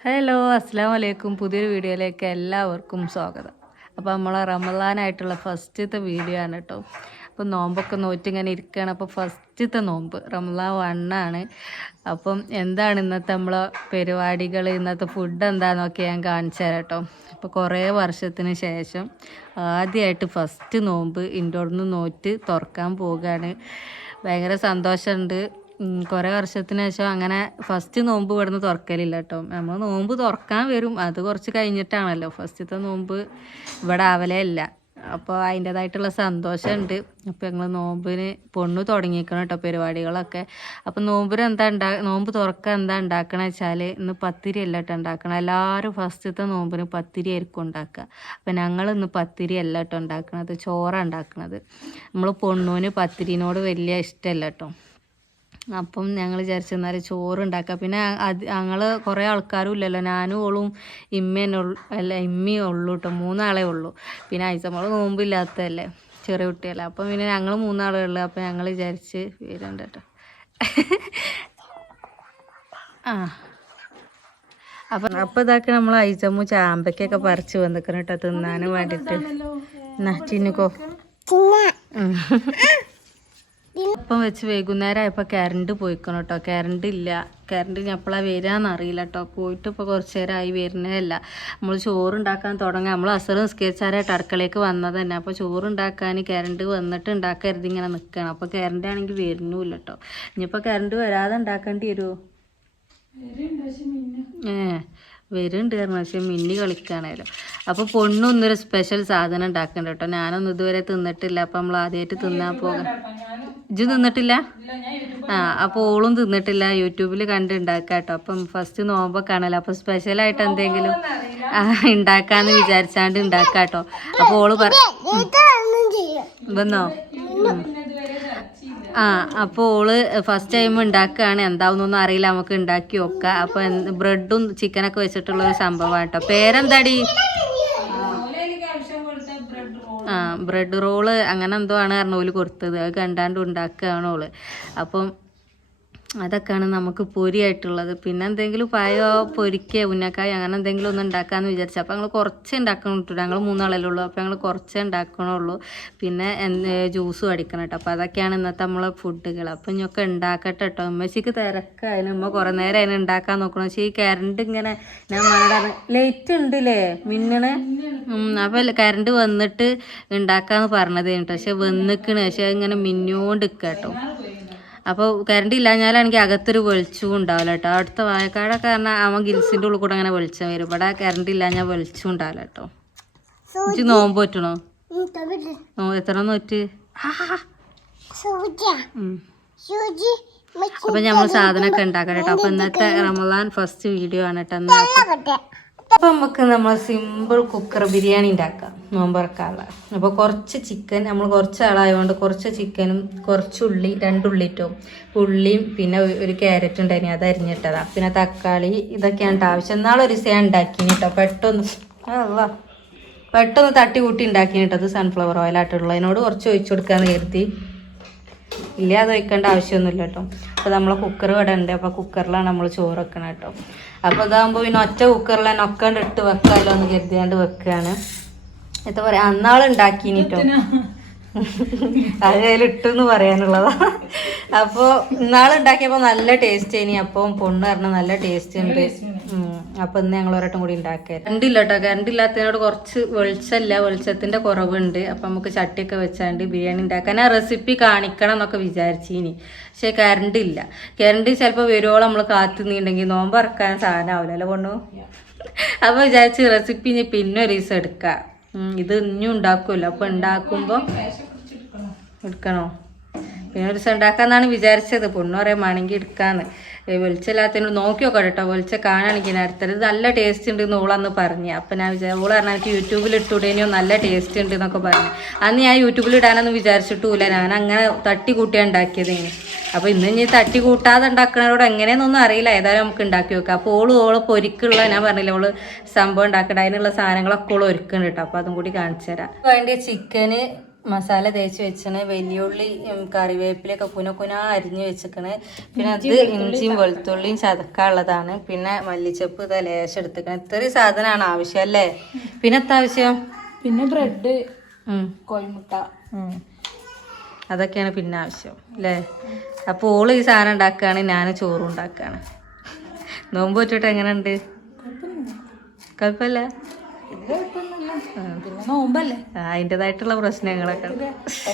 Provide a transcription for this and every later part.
Hello അസ്സാം വലൈക്കും പുതിയൊരു വീഡിയോയിലേക്ക് എല്ലാവർക്കും സ്വാഗതം. അപ്പോൾ നമ്മൾ റമദാനായിട്ടുള്ള ഫസ്റ്റത്തെ വീഡിയോ ആണ് കേട്ടോ അപ്പോൾ നോമ്പൊക്കെ നോറ്റിങ്ങനെ ഇരിക്കുകയാണ് അപ്പോൾ ഫസ്റ്റത്തെ നോമ്പ് റമദാൻ വണ്ണാണ് അപ്പം എന്താണ് ഇന്നത്തെ നമ്മളെ പരിപാടികൾ ഇന്നത്തെ ഫുഡ് എന്താണെന്നൊക്കെ ഞാൻ കാണിച്ചു തരാം കേട്ടോ അപ്പോൾ കുറേ വർഷത്തിന് ശേഷം ആദ്യമായിട്ട് ഫസ്റ്റ് നോമ്പ് ഇൻഡോർന്ന് നോറ്റ് തുറക്കാൻ പോവുകയാണ് ഭയങ്കര സന്തോഷമുണ്ട് കുറേ വർഷത്തിന് ശേഷം അങ്ങനെ ഫസ്റ്റ് നോമ്പ് ഇവിടുന്ന് തുറക്കലില്ല കേട്ടോ. നമ്മൾ നോമ്പ് തുറക്കാൻ വരും. അത് കുറച്ച് കഴിഞ്ഞിട്ടാണല്ലോ. ഫസ്റ്റത്തെ നോമ്പ് ഇവിടെ ആവലേ ഇല്ല. അപ്പോൾ അതിന്റേതായിട്ടുള്ള സന്തോഷമുണ്ട്. അപ്പോൾ ഞങ്ങൾ നോമ്പിന് പൊണ്ണു തുടങ്ങിയിരിക്കണം കേട്ടോ പരിപാടികളൊക്കെ. അപ്പോൾ നോമ്പിന് എന്താ ഉണ്ടാ നോമ്പ് തുറക്കാൻ എന്താ ഉണ്ടാക്കണ വെച്ചാൽ ഇന്ന് പത്തിരി അല്ല കേട്ടോ ഉണ്ടാക്കണം. എല്ലാവരും ഫസ്റ്റത്തെ നോമ്പിന് പത്തിരി ആയിരിക്കും ഉണ്ടാക്കുക. അപ്പോൾ ഞങ്ങൾ ഇന്ന് പത്തിരി അല്ല കേട്ടോ ഉണ്ടാക്കണത്. ചോറാണ് ഉണ്ടാക്കണത്. നമ്മൾ പൊണ്ണൂന് പത്തിരിനോട് വലിയ ഇഷ്ടമല്ല കേട്ടോ. അപ്പം ഞങ്ങൾ വിചാരിച്ചു എന്നാൽ ചോറ് ഉണ്ടാക്കാം പിന്നെ അത് ഞങ്ങൾ കുറേ ആൾക്കാരും ഇല്ലല്ലോ. ഞാനും ഓളും ഇമ്മേനെ ഉള്ളു. അല്ല ഇമ്മയും ഉള്ളൂ കേട്ടോ മൂന്നാളേ ഉള്ളൂ. പിന്നെ ഐസമ്മൾ നോമ്പില്ലാത്തതല്ലേ ചെറിയ കുട്ടിയല്ലേ. അപ്പം പിന്നെ ഞങ്ങൾ മൂന്നാളേ ഉള്ളൂ. അപ്പം ഞങ്ങൾ വിചാരിച്ച് വരണ്ട കേട്ടോ ആ. അപ്പം അപ്പം ഇതാക്കി നമ്മൾ ഐസമ്മു ചാമ്പയ്ക്കൊക്കെ പറിച്ച് വന്നിക്കണം കേട്ടോ തിന്നാനും വേണ്ടിയിട്ട് എന്നാ ചിന്നുക്കോ. ഉം. ഇപ്പം വെച്ച് വൈകുന്നേരം ആയപ്പോൾ കറണ്ട് പോയിക്കണം കേട്ടോ കറണ്ട് ഇല്ല. കറണ്ട് ഇനി എപ്പോഴാണ് വരികയെന്ന് അറിയില്ല കേട്ടോ പോയിട്ട് ഇപ്പോൾ കുറച്ച് നേരമായി വരുന്നതല്ല. നമ്മൾ ചോറുണ്ടാക്കാൻ തുടങ്ങി നമ്മൾ അസറ് നിസ്കരിച്ചാലായിട്ട് അടുക്കളയ്ക്ക് വന്നത് തന്നെ അപ്പോൾ ചോറുണ്ടാക്കാൻ കറണ്ട് വന്നിട്ട് ഉണ്ടാക്കരുത് ഇങ്ങനെ നിൽക്കണം അപ്പോൾ കറണ്ട് ആണെങ്കിൽ വരുന്നില്ല കേട്ടോ ഇനിയിപ്പോൾ കറണ്ട് വരാതെ ഉണ്ടാക്കേണ്ടി വരുമോ ഏ. വരുന്നുണ്ട് കാരണം പക്ഷേ മിന്നി കളിക്കുകയാണല്ലോ അപ്പോൾ പൊണ്ണും ഇന്നൊരു സ്പെഷ്യൽ സാധനം ഉണ്ടാക്കുന്നുണ്ട് കേട്ടോ. ഞാനൊന്നും ഇതുവരെ തിന്നിട്ടില്ല. അപ്പം നമ്മൾ ആദ്യമായിട്ട് തിന്നാൻ പോകാം ഇജ് തിന്നിട്ടില്ല? ആ അപ്പോൾ ഓളും തിന്നിട്ടില്ല. യൂട്യൂബിൽ കണ്ട് ഉണ്ടാക്കുക കേട്ടോ. അപ്പം ഫസ്റ്റ് നോമ്പൊക്കെ ആണല്ലോ. അപ്പോൾ സ്പെഷ്യലായിട്ട് എന്തെങ്കിലും ഉണ്ടാക്കാന്ന് വിചാരിച്ചാണ്ട് ഉണ്ടാക്കാം കേട്ടോ. അപ്പോൾ ഓൾ പറഞ്ഞു വന്നോ. ആ അപ്പോൾ ഓൾ ഫസ്റ്റ് ടൈം ഉണ്ടാക്കുകയാണ്. എന്താവുന്നൊന്നും അറിയില്ല. നമുക്ക് ഉണ്ടാക്കി നോക്കാം. അപ്പോൾ ബ്രെഡും ചിക്കനൊക്കെ വെച്ചിട്ടുള്ള ഒരു സംഭവമാണ് കേട്ടോ. പേരെന്താടി? ആ ബ്രെഡ് റോൾ. അങ്ങനെ എന്തോ ആണ് പറഞ്ഞു ഓൽ കൊടുത്തത്. അത് കണ്ടാണ്ട് ഉണ്ടാക്കുകയാണ് ഓൾ. അപ്പം അതൊക്കെയാണ് നമുക്ക് പൊരിയായിട്ടുള്ളത്. പിന്നെ എന്തെങ്കിലും പായോ പൊരിക്കോ ഉന്നക്കായോ അങ്ങനെ എന്തെങ്കിലും ഒന്ന് ഉണ്ടാക്കാമെന്ന് വിചാരിച്ചു. അപ്പോൾ ഞങ്ങൾ കുറച്ച് ഉണ്ടാക്കണം ഞങ്ങൾ മൂന്നാളല്ലേ ഉള്ളൂ. അപ്പോൾ ഞങ്ങൾ കുറച്ചേ ഉണ്ടാക്കണുള്ളൂ. പിന്നെ ജ്യൂസും അടിക്കണം കേട്ടോ അപ്പോൾ അതൊക്കെയാണ് ഇന്നത്തെ നമ്മളെ ഫുഡുകൾ അപ്പോൾ ഇനിയൊക്കെ ഉണ്ടാക്കട്ടെ കേട്ടോ ഉമ്മച്ചിക്ക് തിരക്കായാലും ഉമ്മ കുറേ നേരം അതിനെ ഉണ്ടാക്കാൻ നോക്കണം. പക്ഷേ ഈ കറണ്ട് ഇങ്ങനെ ഞാൻ മണടാണ് ലേറ്റ് ഉണ്ടല്ലേ? മിന്നണേ? അപ്പോൾ കറണ്ട് വന്നിട്ട് ഉണ്ടാക്കാന്ന് പറഞ്ഞത് കേട്ടോ പക്ഷെ വന്നിക്കണ്. പക്ഷെ ഇങ്ങനെ മിന്നോണ്ട് നിൽക്കാം കേട്ടോ അപ്പോൾ കറണ്ട് ഇല്ലാഞ്ഞാലാണെങ്കിൽ അകത്തൊരു വെളിച്ചവും ഉണ്ടാവില്ല കേട്ടോ അടുത്ത വായക്കാടൊക്കെ പറഞ്ഞാൽ അവൻ ഗിൽസിന്റെ ഉള്ളിൽ കൂടെ അങ്ങനെ വെളിച്ചം വരും. ഇവിടെ കറണ്ട് ഇല്ലാഞ്ഞാൽ വെളിച്ചം ഉണ്ടാവില്ല കേട്ടോ എനിക്ക് നോമ്പ് പറ്റണോ? നോ എത്ര നോറ്റ്? അപ്പം നമ്മൾ സാധനമൊക്കെ ഉണ്ടാക്കാം കേട്ടോ അപ്പൊ ഇന്നത്തെ റമദാൻ ഫസ്റ്റ് വീഡിയോ ആണ് കേട്ടോ. അപ്പൊ നമുക്ക് നമ്മൾ സിമ്പിൾ കുക്കർ ബിരിയാണി ഉണ്ടാക്കാം നോമ്പറക്കാനുള്ള. അപ്പോൾ കുറച്ച് ചിക്കൻ നമ്മൾ കുറച്ച് ആളായതുകൊണ്ട് കുറച്ച് ചിക്കനും കുറച്ച് ഉള്ളി രണ്ടുള്ളിട്ടും ഉള്ളിയും പിന്നെ ഒരു- ക്യാരറ്റും ഉണ്ടായിരുന്നു അത് അരിഞ്ഞിട്ടതാ. പിന്നെ തക്കാളി ഇതൊക്കെയാണ് ആവശ്യം. എന്നാളൊരു ദിവസം ഞാൻ ഉണ്ടാക്കിന് കേട്ടോ പെട്ടെന്ന് പെട്ടെന്ന് തട്ടി കൂട്ടി ഉണ്ടാക്കിന് കേട്ടോ അത് സൺഫ്ലവർ ഓയിലായിട്ടുള്ളതിനോട് കുറച്ച് ഒഴിച്ചു കൊടുക്കാന്ന് കരുതി. ഇല്ല അത് ആവശ്യമൊന്നുമില്ല കേട്ടോ അപ്പോൾ നമ്മൾ കുക്കർ ഇവിടെ ഉണ്ട് അപ്പോൾ കുക്കറിലാണ് നമ്മൾ ചോറ് വെക്കണം കേട്ടോ. അപ്പോൾ ഇതാകുമ്പോൾ പിന്നെ ഒറ്റ കുക്കറിൽ തന്നെ ഒക്കെ ഇട്ട് വെക്കാമല്ലോ എന്ന് കരുതിയാണ്ട് വെക്കുകയാണ് എന്താ പറയുക അന്നാൾ ഉണ്ടാക്കിനി കേട്ടോ അത് എന്ന് പറയാനുള്ളതാ. അപ്പോ ഇന്നാൾ ഉണ്ടാക്കിയപ്പോൾ നല്ല ടേസ്റ്റ് ഇനി അപ്പം പൊണ്ണ് പറഞ്ഞ നല്ല ടേസ്റ്റ് ഉണ്ട്. അപ്പൊ ഇന്ന് ഞങ്ങൾ ഒരട്ടം കൂടി ഉണ്ടാക്കുക കണ്ടില്ല കേട്ടോ കറണ്ട് ഇല്ലാത്തതിനോട് കുറച്ച് വെളിച്ചമില്ല വെളിച്ചത്തിന്റെ കുറവുണ്ട്. അപ്പൊ നമുക്ക് ചട്ടിയൊക്കെ വെച്ചാണ്ട് ബിരിയാണി ഉണ്ടാക്കാൻ ആ റെസിപ്പി കാണിക്കണം എന്നൊക്കെ വിചാരിച്ചിനി. പക്ഷെ കറണ്ട് ഇല്ല കറണ്ട് ചിലപ്പോൾ വരുവോളം നമ്മൾ കാത്തു നീണ്ടെങ്കിൽ നോമ്പ് ഇറക്കാൻ സാധനം ആവില്ല അല്ലേ കൊണ്ടു അപ്പൊ വിചാരിച്ച് റെസിപ്പി ഇനി പിന്നെ ഒരു ദിവസം എടുക്കാം ഇത് ഇനിയും ഉണ്ടാക്കുമല്ലോ അപ്പൊ ഉണ്ടാക്കുമ്പോ എടുക്കണോ? പിന്നെ ഒരു ദിവസം ഉണ്ടാക്കാന്നാണ് വിചാരിച്ചത്. പൊണ്ണു പറയുകയാണെങ്കിൽ എടുക്കാന്ന്. ഏ, വെളിച്ചമില്ലാത്തതിനോട് നോക്കി നോക്കാം കേട്ടോ. വെളിച്ചം കാണുകയാണെങ്കിൽ അടുത്തത് നല്ല ടേസ്റ്റ് ഉണ്ട് എന്ന് ഓളന്ന് പറഞ്ഞു. അപ്പം ഞാൻ വിചാരിച്ചു ഓൾ പറഞ്ഞാൽ എനിക്ക് യൂട്യൂബിൽ ഇട്ടുടേനോ നല്ല ടേസ്റ്റ് ഉണ്ട് എന്നൊക്കെ പറഞ്ഞു. അന്ന് ഞാൻ യൂട്യൂബിൽ ഇടാനൊന്നും വിചാരിച്ചിട്ടുമില്ല. ഞാൻ അങ്ങനെ തട്ടി കൂട്ടിയാ ഉണ്ടാക്കിയതേന്. അപ്പോൾ ഇന്ന് ഇനി തട്ടി കൂട്ടാതെ ഉണ്ടാക്കണവരോട് എങ്ങനെയെന്നൊന്നും അറിയില്ല. ഏതായാലും നമുക്ക് ഉണ്ടാക്കി വെക്കാം അപ്പോൾ ഓൾ ഓൾ പൊരിക്കുള്ള ഞാൻ പറഞ്ഞില്ല ഓൾ സംഭവം ഉണ്ടാക്കണ്ട. അതിനുള്ള സാധനങ്ങളൊക്കെ ഓൾ ഒരുക്കുന്നുണ്ട് കേട്ടോ. അപ്പോൾ അതും കൂടി കാണിച്ചു തരാം വേണ്ടിയ ചിക്കന് മസാല തേച്ച് വെച്ചണ് വലിയുള്ളി കറിവേപ്പിലൊക്കെ കുന കുന അരിഞ്ഞ് വെച്ചിക്കണ്. പിന്നെ അത് ഇഞ്ചിയും വെളുത്തുള്ളിയും ചതക്കാനുള്ളതാണ് പിന്നെ മല്ലിച്ചപ്പ് ഇതാ ലേശം എടുത്തിക്കണ്. ഇത്രയും സാധനമാണ് ആവശ്യം അല്ലേ? പിന്നെ എത്ര ആവശ്യം? പിന്നെ ബ്രെഡ് കോഴിമുട്ട. അതൊക്കെയാണ് പിന്നെ ആവശ്യം അല്ലേ? അപ്പോൾ ഓൾ ഈ സാധനം ഉണ്ടാക്കുകയാണ് ഞാൻ ചോറും ഉണ്ടാക്കുകയാണ് നോമ്പ് വെച്ചിട്ട് എങ്ങനെയുണ്ട്? കുഴപ്പമില്ല. പിന്നെ നോമ്പല്ലേ? ആ, അതിന്റെതായിട്ടുള്ള പ്രശ്നങ്ങളൊക്കെ.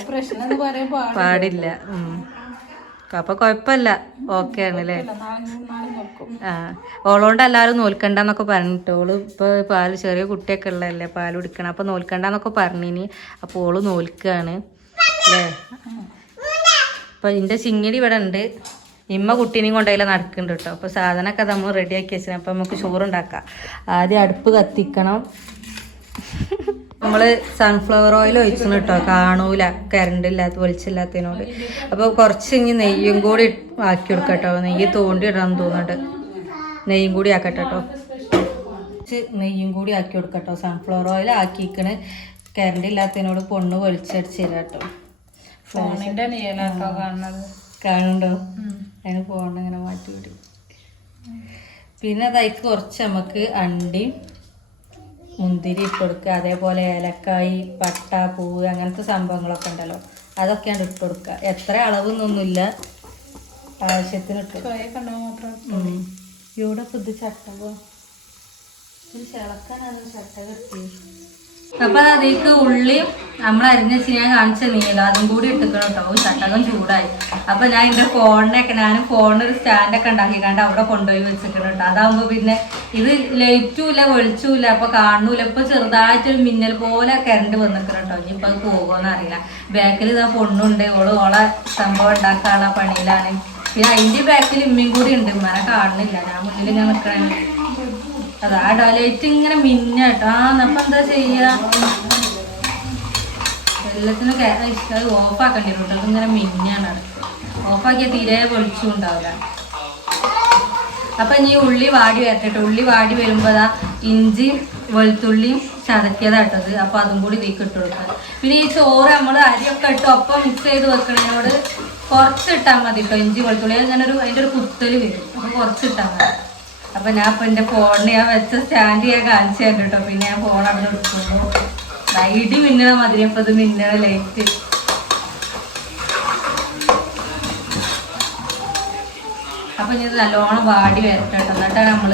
പ്രശ്നം എന്ന് പറയാൻ പാടില്ല. അപ്പൊ കൊഴപ്പല്ല. ഓക്കെ ആണല്ലേ ആ ഓളോണ്ട് എല്ലാവരും നോൽക്കണ്ടെന്നൊക്കെ പറഞ്ഞിട്ട് ഓൾ ഇപ്പൊ പാൽ ചെറിയ കുട്ടിയൊക്കെ ഉള്ളതല്ലേ പാൽ കുടിക്കണം. അപ്പൊ നോൽക്കണ്ടെന്നൊക്കെ പറഞ്ഞിനി. അപ്പൊ ഓൾ നോൽക്കാണ്. അല്ലേ അപ്പൊ ഇതിന്റെ ചിങ്ങിടി ഇവിടെ ഉണ്ട്. ഇമ്മ കുട്ടീനെയും കൊണ്ടുപോയില്ല നടക്കുന്നുണ്ട് കേട്ടോ അപ്പൊ സാധനമൊക്കെ നമ്മൾ റെഡിയാക്കി വെച്ചാൽ അപ്പൊ നമുക്ക് ചോറുണ്ടാക്കാം. ആദ്യം അടുപ്പ് കത്തിക്കണം. നമ്മൾ സൺഫ്ലവർ ഓയിൽ ഒഴിച്ചു കേട്ടോ കാണൂല. കറണ്ട് ഇല്ലാത്ത വെളിച്ചില്ലാത്തതിനോട് അപ്പൊ കുറച്ച് ഇനി നെയ്യും കൂടി ആക്കി കൊടുക്കട്ടോ നെയ്യ് തോണ്ടി ഇടാൻ തോന്നുന്നുണ്ട്. നെയ്യും കൂടി ആക്കട്ടോ കേട്ടോ കുറച്ച് നെയ്യും കൂടി ആക്കി കൊടുക്കട്ടോ സൺഫ്ലവർ ഓയിൽ ആക്കിക്കണ് കറണ്ട് ഇല്ലാത്തതിനോട് പൊണ്ണ് വെളിച്ചടിച്ച് തരാം കേട്ടോ കാണുന്നത്. കാണുന്നുണ്ടോ? അതിന് പോകണ്ട ഇങ്ങനെ മാറ്റി വിടും. പിന്നെ അതായിക്ക് കുറച്ച് നമുക്ക് അണ്ടിയും മുന്തിരി ഇട്ട് കൊടുക്കുക അതേപോലെ ഏലക്കായി പട്ട പൂവ് അങ്ങനത്തെ സംഭവങ്ങളൊക്കെ ഉണ്ടല്ലോ. അതൊക്കെയാണ് ഇട്ട് കൊടുക്കുക എത്ര അളവൊന്നുമില്ല. ആവശ്യത്തിന് ഇട്ട്. ഇവിടെ ഇത് ചട്ടകോ കിട്ടി അപ്പൊ അതിലേക്ക് ഉള്ളിയും നമ്മൾ അരിഞ്ഞ വെച്ച് ഞാൻ കാണിച്ച നീല അതും കൂടി ഇട്ടിക്കണം കേട്ടോ ചട്ടകം ചൂടായി. അപ്പൊ ഞാൻ എന്റെ ഫോണിനൊക്കെ ഞാൻ ഫോണിനൊരു സ്റ്റാൻഡൊക്കെ കണ്ട് അവിടെ കൊണ്ടുപോയി വെച്ചിട്ടുണ്ട് കേട്ടോ അതാവുമ്പോ പിന്നെ ഇത് ലൈറ്റും ഇല്ല ഇല്ല അപ്പൊ കാണൂല ഇപ്പൊ ചെറുതായിട്ടൊരു മിന്നൽ പോലെ കറണ്ട് വന്നിക്കണം കേട്ടോ ഇനിയിപ്പൊ അത് പോകുമെന്ന് അറിയില്ല. ബാക്കിൽ ഇതാ പൊണ്ണുണ്ട്. ഓൾ ഓളെ സംഭവം ഉണ്ടാക്കാനുള്ള പണിയിലാണ്. പിന്നെ അതിന്റെ ബാക്കിൽ ഇമ്മയും കൂടി ഉണ്ട്. ഉമ്മനെ കാണുന്നില്ല. ഞാൻ മുന്നിൽ ഞാൻ നിൽക്കണേ അതാ ഡോലൈറ്റ് ഇങ്ങനെ മിന്നട്ടോ. അപ്പൊ എന്താ ചെയ്യാ? എല്ലാത്തിനും അത് ഓഫാക്കേണ്ടി വരും ഇങ്ങനെ മിന്നാണ് ഓഫാക്കിയാൽ തീരെ വെളിച്ചും ഉണ്ടാവില്ല. അപ്പൊ ഉള്ളി വാടി വരട്ടെ ഉള്ളി വാടി വരുമ്പോഴാ ഇഞ്ചി വെളുത്തുള്ളിയും ചതക്കിയതാട്ടത് അപ്പൊ അതും കൂടി നീക്കി ഇട്ട് കൊടുക്കാം പിന്നെ ഈ ചോറ് നമ്മൾ അരിയൊക്കെ ഇട്ട് ഒപ്പം മിക്സ് ചെയ്ത് വെക്കണതിനോട് കുറച്ച് ഇട്ടാൽ മതി കേട്ടോ ഇഞ്ചി വെളുത്തുള്ളി അങ്ങനെ ഒരു അതിന്റെ ഒരു കുത്തൽ വരും. അപ്പൊ കുറച്ച് ഇട്ടാൽ മതി. അപ്പൊ ഞാൻ ഇപ്പൊ എന്റെ ഫോണിന് ഞാൻ വെച്ച സ്റ്റാൻഡ് ഞാൻ കാണിച്ചു തരണം കേട്ടോ പിന്നെ ഞാൻ ഫോൺ അവിടെ എടുക്കുമ്പോ ലൈറ്റ് മിന്നണ മതി അപ്പൊ ഇത് മിന്നണ ലൈറ്റ് അപ്പൊ ഇത് നല്ലോണം വാടി വരട്ടെ കേട്ടോ എന്നിട്ടാണ് നമ്മൾ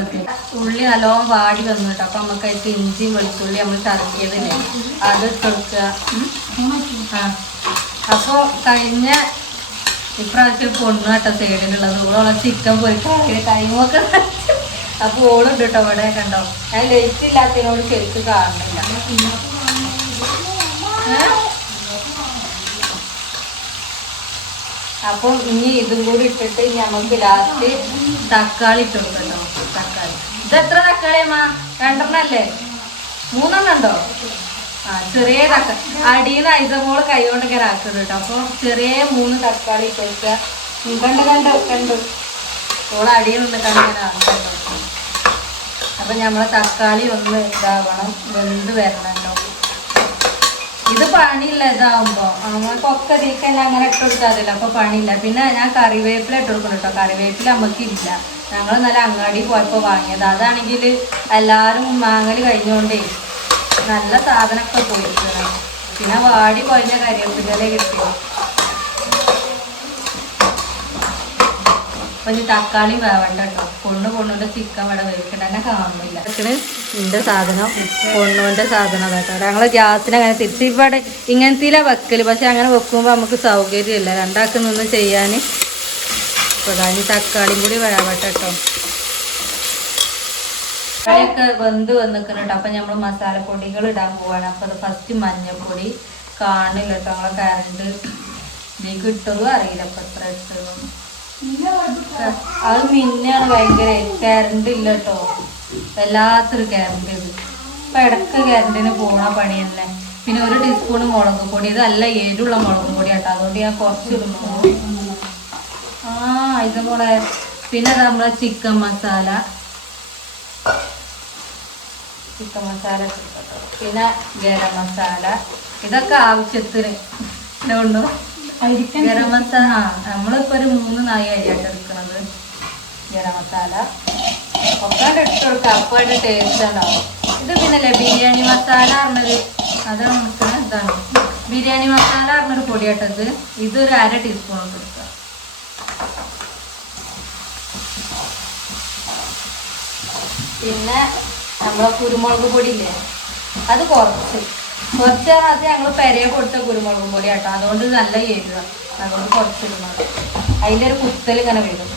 ഉള്ളി നല്ലോണം വാടി വന്നു കേട്ടോ അപ്പൊ നമുക്ക് അതിന് ഇഞ്ചിയും വെളുത്തുള്ളി നമ്മൾ ചതക്കിയതില്ലേ അത് കൊടുക്കുക അപ്പൊ കഴിഞ്ഞ ഇപ്രാവശ്യം പൊണ്ണു കേട്ടോ സൈഡിലുള്ളത് ഓളെ ചിക്കൻ പൊരിക്കാൻ കൈമൊക്കെ അപ്പൊ ഓളുണ്ട് കേട്ടോ ഇവിടെ കണ്ടോ? ഞാൻ ലൈറ്റ് ഇല്ലാത്തതിനോട് ശരിക്ക് കാണുന്നില്ല. അപ്പൊ ഇനി ഇതും കൂടി ഇട്ടിട്ട് നമുക്ക് ലാസ്റ്റ് തക്കാളി ഇട്ടുണ്ടല്ലോ തക്കാളി. ഇത് എത്ര തക്കാളി അമ്മ? രണ്ടെണ്ണം അല്ലേ? മൂന്നെണ്ണം ഉണ്ടോ? ആ ചെറിയ തക്കാളി അടിയിൽ ഐസമോൾ കൈ കൊണ്ട് ഇങ്ങനെ ആക്കുന്നത് കേട്ടോ അപ്പൊ ചെറിയ മൂന്ന് തക്കാളി ഇട്ട് കൊടുക്കുക കണ്ട് കണ്ടു കണ്ടു. ഓൾ അടിയിൽ നിന്ന് കണ്ടിങ്ങനെ ആക്കട്ടോ. അപ്പൊ നമ്മൾ തക്കാളി ഒന്ന് ഇതാവണം വെന്ത് വരണം ഇത് പണിയില്ല ഇതാവുമ്പോൾ നമുക്കൊക്കെ ഇതിൽക്കല്ല അങ്ങനെ ഇട്ട് കൊടുക്കാതില്ല അപ്പോൾ പണിയില്ല. പിന്നെ ഞാൻ കറിവേപ്പില ഇട്ട് കൊടുക്കണം കേട്ടോ കറിവേപ്പില നമുക്ക് ഇല്ല ഞങ്ങൾ നല്ല അങ്ങാടി പോയപ്പോൾ വാങ്ങിയത്. അതാണെങ്കിൽ എല്ലാവരും മാങ്ങൽ കഴിഞ്ഞുകൊണ്ടേ നല്ല സാധനമൊക്കെ പോയിട്ടുണ്ട് പിന്നെ വാടി കൊഴിഞ്ഞ കറിവേപ്പില കിട്ടിയോ? അപ്പൊ തക്കാളി വേവണ്ട കേട്ടോ പൊണ്ണു പൊണ്ണുന്റെ ചിക്കൻ ഇവിടെ വേവിക്കണ്ട എന്നെ കാണുന്നില്ല. എന്റെ സാധനം. പൊണ്ണുവിന്റെ സാധനം കേട്ടോ. ഞങ്ങൾ ഗ്യാസിന് അങ്ങനെ തിരിച്ച് ഇവിടെ ഇങ്ങനത്തെ വെക്കൽ. പക്ഷെ അങ്ങനെ വെക്കുമ്പോ നമുക്ക് സൗകര്യമില്ല. രണ്ടാക്കുന്നൊന്നും ദാ ഇനി തക്കാളിയും കൂടി വേവട്ടെ കേട്ടോ. തക്കാളിയൊക്കെ വെന്ത് വന്നിട്ടുണ്ട് അപ്പൊ നമ്മൾ മസാലപ്പൊടികൾ ഇടാൻ പോവാണ്. അപ്പൊ അത് ഫസ്റ്റ് മഞ്ഞൾപ്പൊടി കാണില്ല കേട്ടോ. നമ്മളെ കറണ്ട് ഇതിലേക്ക് ഇട്ടതും അറിയില്ല. അപ്പൊ എത്ര ഇട്ടതും? അത് മിന്നാണ് ഭയങ്കര. കറണ്ട് ഇല്ല കേട്ടോ വല്ലാത്തൊരു കറണ്ട് ഇത്. ഇപ്പൊ ഇടയ്ക്ക് കറണ്ടിന് പോണ പണിയല്ലേ. പിന്നെ ഒരു ടീസ്പൂൺ മുളക് പൊടി. ഇതല്ല എരിവുള്ള മുളക് പൊടി കേട്ടോ അതുകൊണ്ട് ഞാൻ കുറച്ച് ഇടുന്നു ആ ഇതുപോലെ പിന്നെ നമ്മളെ ചിക്കൻ മസാല ചിക്കൻ മസാല പിന്നെ ഗരം മസാല ഇതൊക്കെ ആവശ്യത്തിന്. ഇതുകൊണ്ടു ഗരം മസാല ആ നമ്മളിപ്പോ ഒരു മൂന്ന് നായ അരിയായിട്ട് എടുക്കുന്നത് ഗരം മസാല ഒക്കെ ഇട്ട് കൊടുക്കാം. അപ്പോൾ അതിന്റെ ടേസ്റ്റ് ഉണ്ടാവും. ഇത് പിന്നല്ലേ ബിരിയാണി മസാല പറഞ്ഞൊരു അത് നമുക്ക് ഇതാണ്. ബിരിയാണി മസാല പറഞ്ഞൊരു പൊടിയാട്ടത് ഇതൊരു അര ടീസ്പൂൺ കൊടുക്കുക പിന്നെ നമ്മളെ കുരുമുളക് പൊടി ഇല്ലേ അത് കുറച്ച്. കുറച്ച് ഞങ്ങൾ പെരയെ കൊടുത്ത കുരുമുളക് പൊടി കേട്ടോ. അതുകൊണ്ട് നല്ല എരിവ അതുകൊണ്ട് കുറച്ചിരുന്നത് അതിന്റെ ഒരു കുത്തൽ ഇങ്ങനെ വരും.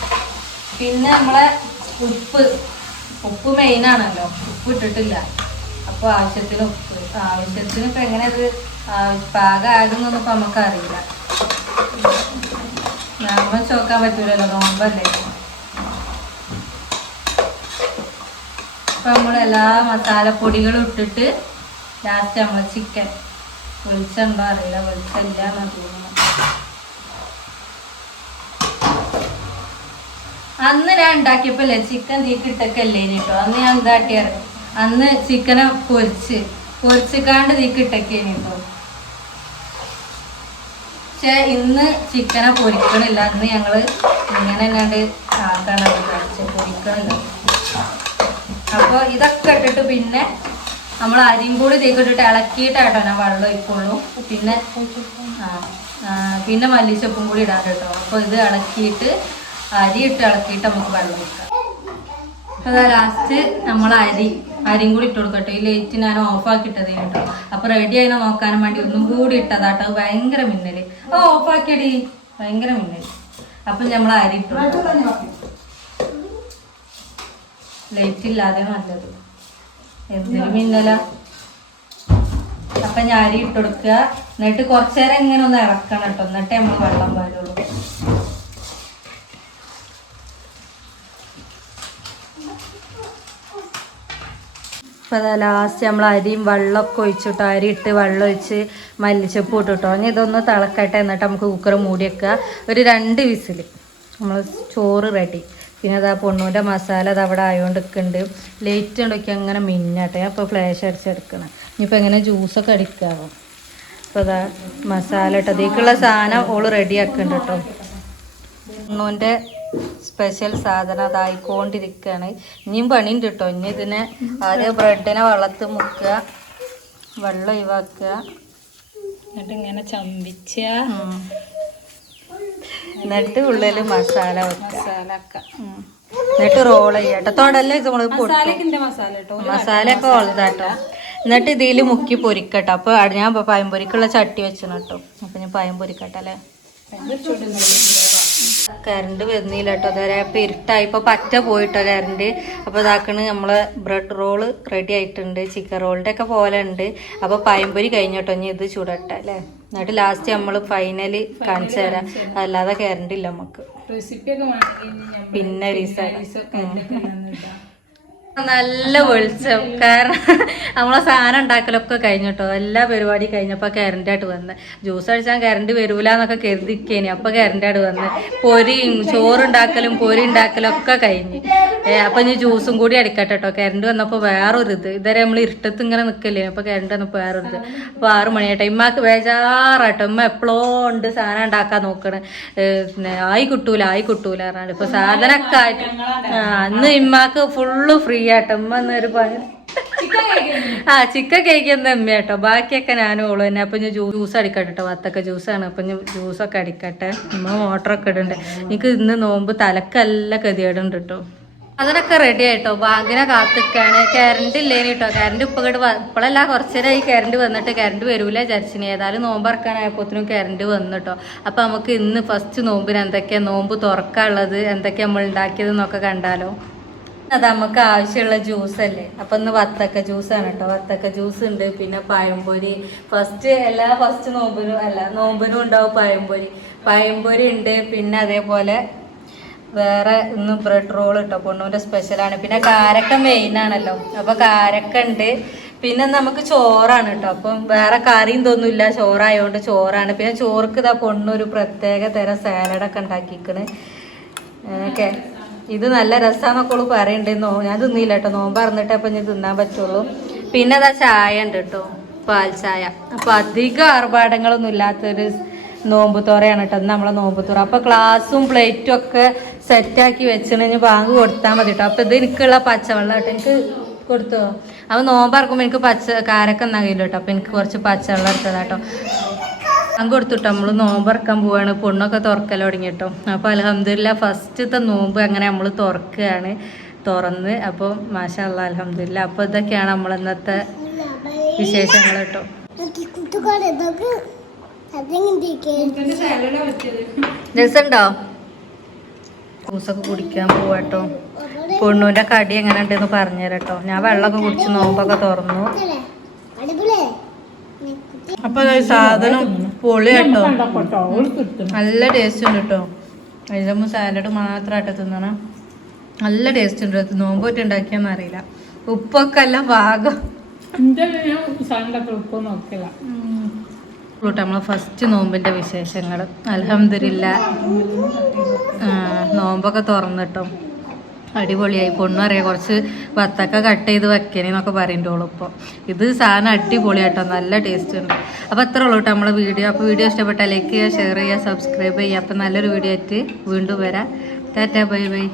പിന്നെ നമ്മളെ ഉപ്പ്. ഉപ്പ് മെയിനാണല്ലോ ഉപ്പ് ഇട്ടിട്ടില്ല. അപ്പോൾ ആവശ്യത്തിന് ഉപ്പ്. ആവശ്യത്തിന് ഇപ്പം എങ്ങനെ അത് പാകമാകുന്നൊന്നും ഇപ്പം നമുക്കറിയില്ല. നമ്മൾ ചോക്കാൻ പറ്റൂലല്ലോ നോമ്പല്ലേ? ഇപ്പം നമ്മൾ എല്ലാ മസാലപ്പൊടികളും ഇട്ടിട്ട് ലാസ്റ്റ് നമ്മൾ ചിക്കൻ വെളിച്ചുണ്ടോ അറിയില്ല. വെളിച്ചില്ല എന്നാ തോന്നുന്നു. അന്ന് ഞാൻ ഉണ്ടാക്കിയപ്പോലെ ചിക്കൻ തീക്കിട്ടൊക്കെയല്ലേ കേട്ടോ അന്ന് ഞാൻ എന്താട്ടിയാറ് അന്ന് ചിക്കനെ പൊരിച്ച്. പൊരിച്ചിക്കാണ്ട് തീക്കിട്ടൊക്കെയാണ് കേട്ടോ പക്ഷെ ഇന്ന് ചിക്കനെ പൊരിക്കണില്ല. അന്ന് ഞങ്ങൾ ഇങ്ങനെ ആക്കണത് കഴിച്ച് പൊരിക്കണില്ല. അപ്പോൾ ഇതൊക്കെ ഇട്ടിട്ട് പിന്നെ നമ്മൾ അരിയും കൂടി തീക്കിട്ടിട്ട് ഇളക്കിയിട്ടാട്ടോ ഞാൻ വെള്ളം ഒഴിക്കുള്ളൂ. പിന്നെ പിന്നെ മല്ലിച്ചപ്പും കൂടി ഇടാൻ കേട്ടോ. അപ്പോൾ ഇത് ഇളക്കിയിട്ട് അരി ഇട്ട് ഇളക്കിയിട്ട് നമുക്ക് വെള്ളം ഒഴിക്കാം. അപ്പോൾ ലാസ്റ്റ് നമ്മൾ അരി അരിയും കൂടി ഇട്ട് കൊടുക്കട്ടോ. ഈ ലൈറ്റ് ഞാൻ ഓഫ് ആക്കിയിട്ടത് കേട്ടോ. അപ്പോൾ റെഡി ആയി നോക്കാനും വേണ്ടി ഒന്നും കൂടി ഇട്ടതാട്ടോ. അത് ഭയങ്കര മിന്നൽ ഓ ഓഫ് ആക്കിയടി. ഭയങ്കര മിന്നൽ അപ്പം നമ്മൾ അരി ഇട്ടു ലൈറ്റ് ഇല്ലാതെ നല്ലത്. എന്തിനു മിന്നല അപ്പൊ ഞാൻ അരി ഇട്ട് കൊടുക്കുക. എന്നിട്ട് കുറച്ചു നേരം ഇങ്ങനെ ഒന്ന് ഇറക്കണം കേട്ടോ. എന്നിട്ടേ നമ്മൾ വെള്ളം വരുള്ളൂ അപ്പോൾ അതാ ലാസ്റ്റ് നമ്മൾ അരിയും വെള്ളമൊക്കെ ഒഴിച്ചിട്ടോ അരി ഇട്ട് വെള്ളം ഒഴിച്ച് മല്ലിച്ചപ്പ് ഇട്ടിട്ടോ ഇനി ഇതൊന്ന് തിളക്കട്ടെ. എന്നിട്ട് നമുക്ക് കുക്കർ മൂടി വെക്കുക. ഒരു രണ്ട് വിസിൽ നമ്മൾ ചോറ് റെഡി പിന്നെ അതാ പൊണ്ണൂന്റെ മസാല അത് അവിടെ ആയതുകൊണ്ട് നിൽക്കുന്നുണ്ട് ലേറ്റ് ഉണ്ടൊക്കെ അങ്ങനെ മിന്നട്ടെ. ഞാൻ ഇപ്പോൾ ഫ്ലാഷ് അടിച്ചെടുക്കണം. ഇനിയിപ്പോൾ എങ്ങനെ ജ്യൂസൊക്കെ അടിക്കാവോ? അപ്പോൾ അതാ മസാല ഇട്ട് അതിലേക്കുള്ള സാധനം ഓൾ റെഡി ആക്കുന്നുണ്ട് കേട്ടോ പൊണ്ണൂന്റെ സ്പെഷ്യൽ സാധനം അതായിക്കൊണ്ടിരിക്കുകയാണ് ഇനിയും പണിയുണ്ട് കേട്ടോ ഇനി ഇതിനെ ആദ്യം ബ്രെഡിനെ വെള്ളത്തിൽ മുക്കുക. വെള്ളം ഒഴിവാക്കുക. എന്നിട്ട് ഇങ്ങനെ ചമ്പിച്ച. എന്നിട്ട് ഉള്ളിൽ മസാല വെക്കുക മസാല ഒക്കെ ഉം. എന്നിട്ട് റോൾ ചെയ്യട്ടോ തൊടല്ലേ ഇത് നമ്മൾ പൊട്ടും? മസാലക്കിന്റെ മസാല കേട്ടോ മസാല ഒക്കെ വലുതാട്ടോ എന്നിട്ട് ഇതിൽ മുക്കി പൊരിക്കട്ടോ. അപ്പൊ ഞാൻ പയംപൊരിക്കുള്ള ചട്ടി വെച്ചു കേട്ടോ അപ്പൊ ഞാൻ പയം പൊരിക്കട്ടല്ലേ കറണ്ട് വരുന്നില്ല കേട്ടോ അതായത് ഇപ്പൊ ഇരുട്ടായി. ഇപ്പൊ പറ്റ പോയിട്ടോ കറണ്ട് അപ്പൊ ഇതാക്കണ് നമ്മളെ ബ്രെഡ് റോൾ റെഡി ആയിട്ടുണ്ട്. ചിക്കൻ റോളിന്റെ ഒക്കെ പോലെ ഉണ്ട്. അപ്പൊ പയംപൊരി കഴിഞ്ഞോട്ടോ ഇനി ഇത് ചൂടട്ടെ അല്ലേ? എന്നിട്ട് ലാസ്റ്റ് നമ്മൾ ഫൈനലി കാണിച്ചു തരാം. അല്ലാതെ കയറണ്ടില്ല നമുക്ക് പിന്നെ നല്ല വെളിച്ചം. കാരണം നമ്മളെ സാധനം ഉണ്ടാക്കലൊക്കെ കഴിഞ്ഞിട്ടോ എല്ലാ പരിപാടി കഴിഞ്ഞപ്പോൾ കരണ്ടായിട്ട് വന്ന്. ജ്യൂസ് അടിച്ചാൽ കരണ്ട് വരൂല എന്നൊക്കെ കരുതിക്കേനി. അപ്പൊ കരണ്ടായിട്ട് വന്ന്. പൊരിയും ചോറുണ്ടാക്കലും പൊരി ഉണ്ടാക്കലും ഒക്കെ കഴിഞ്ഞ്. അപ്പൊ ഇനി ജ്യൂസും കൂടി അടിക്കട്ടെ കേട്ടോ കരണ്ട് വന്നപ്പോൾ വേറൊരു ഇത്. ഇതുവരെ നമ്മൾ ഇരുട്ടത്ത് ഇങ്ങനെ നിൽക്കല്ലേ അപ്പൊ കരണ്ട് വന്നപ്പോൾ വേറൊരു ഇത്. അപ്പൊ ആറ് മണിയായിട്ട്. ഇമ്മക്ക് ബേജാറാട്ടോ. ഇമ്മ എപ്പോഴോ ഉണ്ട് സാധനം ഉണ്ടാക്കാൻ നോക്കണേ. ആയി കിട്ടൂല ആയി കിട്ടൂല പറഞ്ഞാൽ ഇപ്പൊ സാധനമൊക്കെ ആയിട്ട് അന്ന് ഇമ്മാക്ക് ഫുള്ള് ഫ്രീ ആട്ടോ ഇമ്മ എന്നൊരു ആ ചിക്കൻ കഴിക്കുന്ന എമ്മയാട്ടോ ബാക്കിയൊക്കെ ഞാനും ഓളു തന്നെ. അപ്പൊ ഞാൻ ജ്യൂസ് അടിക്കട്ടെ കേട്ടോ വത്തക്ക ജ്യൂസാണ് അപ്പൊ ഞാൻ ജ്യൂസൊക്കെ അടിക്കട്ടെ. നമ്മ മോട്ടറൊക്കെ ഇടണ്ടേ. എനിക്ക് ഇന്ന് നോമ്പ് തലക്കല്ല ഗതികേടുണ്ട് കേട്ടോ അതിനൊക്കെ റെഡി ആയിട്ടോ? ബാങ്കിനെ കാത്തിക്കാണ്. കറണ്ട് ഇല്ലേനി കേട്ടോ കറണ്ട് ഇപ്പൊ ഇങ്ങോട്ട് ഇപ്പോഴല്ല കുറച്ചേരായി കറണ്ട് വന്നിട്ട് കറണ്ട് വരൂല വിചാരിച്ചിനി. ഏതായാലും നോമ്പ് ഇറക്കാനായപ്പോത്തിനും കറണ്ട് വന്നിട്ടോ അപ്പൊ നമുക്ക് ഇന്ന് ഫസ്റ്റ് നോമ്പിന് എന്തൊക്കെയാ നോമ്പ് തുറക്കാനുള്ളത്? എന്തൊക്കെയാ നമ്മൾ ഉണ്ടാക്കിയത് എന്നൊക്കെ കണ്ടാലോ? അത് നമുക്ക് ആവശ്യമുള്ള ജ്യൂസ് അല്ലേ? അപ്പൊ ഇന്ന് വത്തക്ക ആണ് കേട്ടോ വത്തക്ക ജ്യൂസ് ഉണ്ട് പിന്നെ പഴംപൊരി. ഫസ്റ്റ് എല്ലാ ഫസ്റ്റ് നോമ്പിനും അല്ല നോമ്പിനും ഉണ്ടാവും പഴംപൊരി. പഴംപൊരി ഉണ്ട് പിന്നെ അതേപോലെ വേറെ ഇന്ന് ബ്രെഡ് റോൾ കേട്ടോ പൊണ്ണൂന്റെ സ്പെഷ്യലാണ് പിന്നെ കാരക്ക മെയിൻ ആണല്ലോ. അപ്പൊ കാരക്ക ഉണ്ട്. പിന്നെ നമുക്ക് ചോറാണ് കേട്ടോ അപ്പം വേറെ കറിയും തോന്നുമില്ല ചോറായതുകൊണ്ട് ചോറാണ്. പിന്നെ ചോർക്ക് ഇതാ പൊണ്ണൊരു പ്രത്യേക തരം സാലഡൊക്കെ ഉണ്ടാക്കിക്കണ്. ഓക്കെ ഇത് നല്ല രസാന്നൊക്കെ ഓൾ പറയണ്ടെന്നോ. ഞാൻ തിന്നില്ല കേട്ടോ നോമ്പ് അറിഞ്ഞിട്ടേ അപ്പൊ ഞാൻ തിന്നാൻ പറ്റുള്ളൂ. പിന്നെ അതാ ചായ ഉണ്ട് കേട്ടോ പാൽ ചായ. അപ്പൊ അധികം ആർഭാടങ്ങളൊന്നും ഇല്ലാത്തൊരു നോമ്പ് തോറയാണ് കേട്ടോ നമ്മളെ നോമ്പ് തോറ. അപ്പൊ ക്ലാസ്സും പ്ലേറ്റും ഒക്കെ സെറ്റാക്കി വെച്ചിട്ടുണ്ടെങ്കിൽ ബാങ്ക് കൊടുത്താൽ മതി കേട്ടോ അപ്പൊ ഇത് എനിക്കുള്ള പച്ചവെള്ളം കേട്ടോ എനിക്ക് കൊടുത്തോ? അപ്പൊ നോമ്പ് ഇറക്കുമ്പോ എനിക്ക് പച്ച കാരക്ക നകയില്ല കേട്ടോ അപ്പൊ എനിക്ക് കുറച്ച് പച്ചവെള്ളം എടുത്തതാ കേട്ടോ ബാങ്ക് നമ്മൾ നോമ്പറക്കാൻ പോവാണ്. പൊണ്ണൊക്കെ തുറക്കൽ തുടങ്ങി കേട്ടോ അപ്പൊ അലഹമില്ല ഫസ്റ്റത്തെ നോമ്പ് അങ്ങനെ നമ്മൾ തുറക്കുകയാണ്. തുറന്ന് അപ്പോൾ മാഷാ അല്ലാ അലഹമില്ല അപ്പോൾ ഇതൊക്കെയാണ് നമ്മൾ ഇന്നത്തെ വിശേഷങ്ങൾ കേട്ടോ. രസമുണ്ടോ ജ്യൂസൊക്കെ കുടിക്കാൻ പോവാട്ടോ പൊണ്ണൂന്റെ കടി എങ്ങനെ ഉണ്ടെന്ന് പറഞ്ഞുതരാം കേട്ടോ. ഞാൻ വെള്ളമൊക്കെ കുടിച്ച് നോമ്പൊക്കെ തുറന്നു. അപ്പൊ സാധനം പൊളി കേട്ടോ. നല്ല ടേസ്റ്റ് ഉണ്ട് കേട്ടോ അതിലമ്മ സാലഡ് മാത്രമായിട്ട് തിന്നണം. നല്ല ടേസ്റ്റ് ഉണ്ട് നോമ്പോട്ട് ഉണ്ടാക്കിയാന്ന് അറിയില്ല. ഉപ്പൊക്കെ അല്ല കൂട്ടെ നമ്മളെ ഫസ്റ്റ് നോമ്പിന്റെ വിശേഷങ്ങൾ അലഹമില്ല നോമ്പൊക്കെ തുറന്നിട്ടോ. അടിപൊളിയായി. പൊണ്ണു അറിയാം? കുറച്ച് വത്തക്ക കട്ട് ചെയ്ത് വെക്കണേന്നൊക്കെ പറയുന്നുള്ളൂ ഇപ്പോൾ ഇത് സാധനം അടിപൊളിയാട്ടോ. നല്ല ടേസ്റ്റ് ഉണ്ട്. അപ്പോൾ അത്ര ഉള്ളൂ കേട്ടോ നമ്മളെ വീഡിയോ. അപ്പോൾ വീഡിയോ ഇഷ്ടപ്പെട്ടാൽ ലൈക്ക് ചെയ്യുക ഷെയർ ചെയ്യുക സബ്സ്ക്രൈബ് ചെയ്യുക. അപ്പോൾ നല്ലൊരു വീഡിയോ ആയിട്ട് വീണ്ടും വരാം. Tata bye bye